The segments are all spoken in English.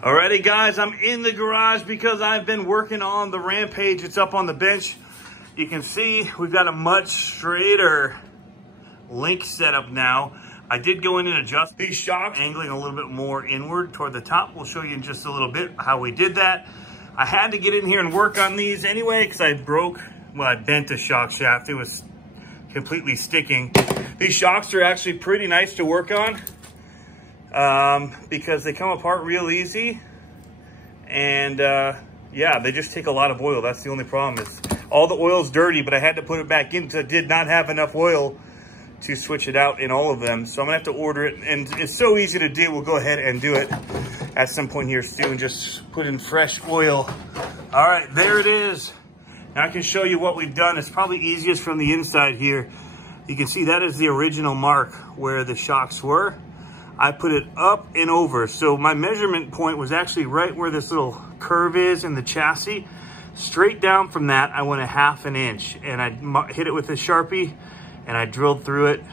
Alrighty guys, I'm in the garage because I've been working on the Rampage. It's up on the bench. You can see we've got a much straighter link setup now. I did go in and adjust these shocks, angling a little bit more inward toward the top. We'll show you in just a little bit how we did that. I had to get in here and work on these anyway because I bent the shock shaft. It was completely sticking. These shocks are actually pretty nice to work on. Because they come apart real easy, and yeah, they just take a lot of oil. That's the only problem, is all the oil's dirty, but I had to put it back in because I did not have enough oil to switch it out in all of them. So I'm gonna have to order it, and it's so easy to do. We'll go ahead and do it at some point here soon. Just put in fresh oil. All right, there it is. Now I can show you what we've done. It's probably easiest from the inside here. You can see that is the original mark where the shocks were. I put it up and over. So my measurement point was actually right where this little curve is in the chassis. Straight down from that, I went a ½ inch, and I hit it with a Sharpie and I drilled through it.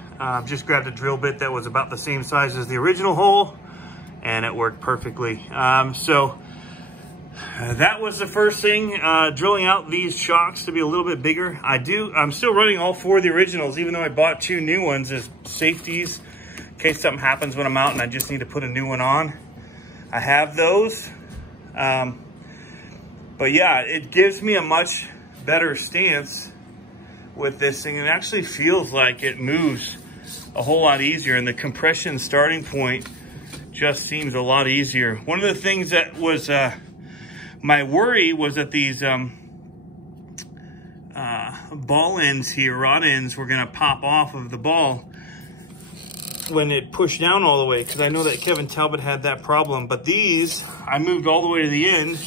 Just grabbed a drill bit that was about the same size as the original hole, and it worked perfectly. So that was the first thing, drilling out these shocks to be a little bit bigger. I'm still running all 4 of the originals, even though I bought 2 new ones as safeties in case something happens when I'm out and I just need to put a new one on. I have those. But yeah, it gives me a much better stance with this thing. It actually feels like it moves a whole lot easier, and the compression starting point just seems a lot easier. One of the things that was my worry was that these ball ends here, rod ends, were gonna pop off of the ball when it pushed down all the way, because I know that Kevin Talbot had that problem. But these, I moved all the way to the end,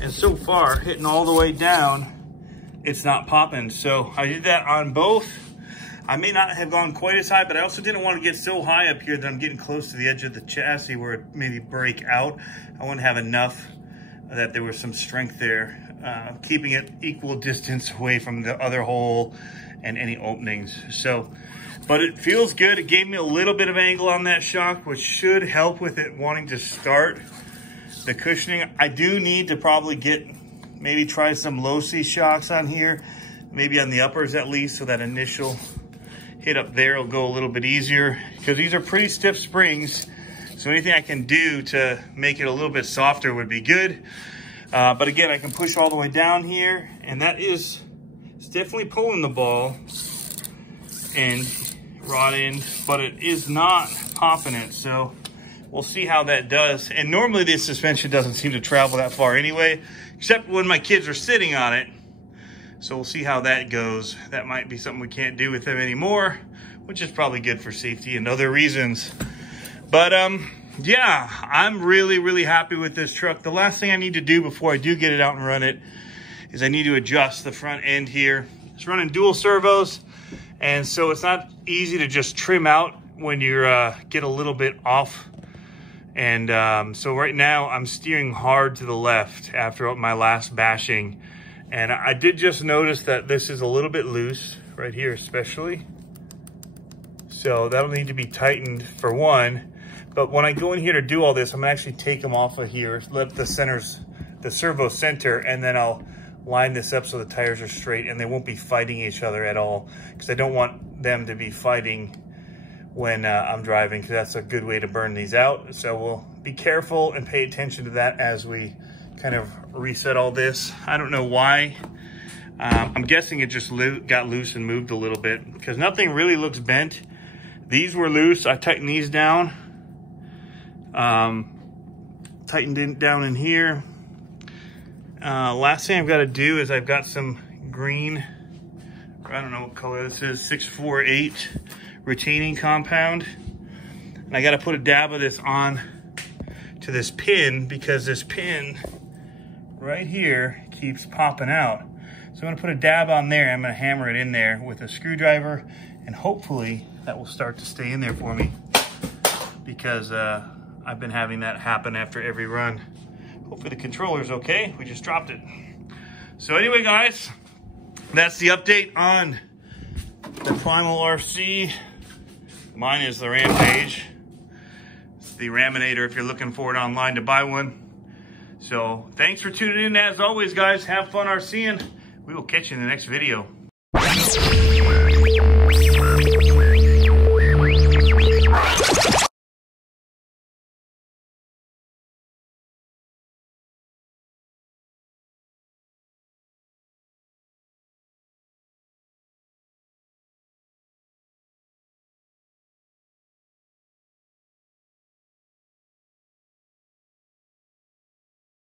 and so far, hitting all the way down, it's not popping. So I did that on both. I may not have gone quite as high, but I also didn't want to get so high up here that I'm getting close to the edge of the chassis where it maybe break out. I want to have enough that there was some strength there, keeping it equal distance away from the other hole and any openings. So, but it feels good. It gave me a little bit of angle on that shock, which should help with it wanting to start. The cushioning, I do need to probably maybe try some low-C shocks on here, maybe on the uppers at least, so that initial hit up there will go a little bit easier, because these are pretty stiff springs. So anything I can do to make it a little bit softer would be good. But again, I can push all the way down here, and it's definitely pulling the ball and rod end, but it is not popping it. So we'll see how that does. And normally this suspension doesn't seem to travel that far anyway, except when my kids are sitting on it. So we'll see how that goes. That might be something we can't do with them anymore, which is probably good for safety and other reasons. But yeah, I'm really, really happy with this truck. The last thing I need to do before I do get it out and run it is I need to adjust the front end here. It's running dual servos, and so it's not easy to just trim out when you get a little bit off. And so right now I'm steering hard to the left after my last bashing. And I did just notice that this is a little bit loose right here especially. So that'll need to be tightened for one. But when I go in here to do all this, I'm gonna actually take them off of here, let the servo center, and then I'll line this up so the tires are straight and they won't be fighting each other at all, because I don't want them to be fighting when I'm driving, because that's a good way to burn these out. So we'll be careful and pay attention to that as we kind of reset all this. I don't know why. I'm guessing it just got loose and moved a little bit, because nothing really looks bent. These were loose. I tightened these down. Tightened it down in here. Last thing I've got to do is I've got some green, I don't know what color this is, 648 retaining compound. And I got to put a dab of this on to this pin, because this pin right here keeps popping out. So I'm going to put a dab on there. I'm going to hammer it in there with a screwdriver, and hopefully that will start to stay in there for me, because I've been having that happen after every run. Hopefully the controller's okay. We just dropped it. So anyway, guys, that's the update on the Primal RC. Mine is the Rampage. the Raminator if you're looking for it online to buy one. So thanks for tuning in. As always, guys, have fun RCing. We will catch you in the next video.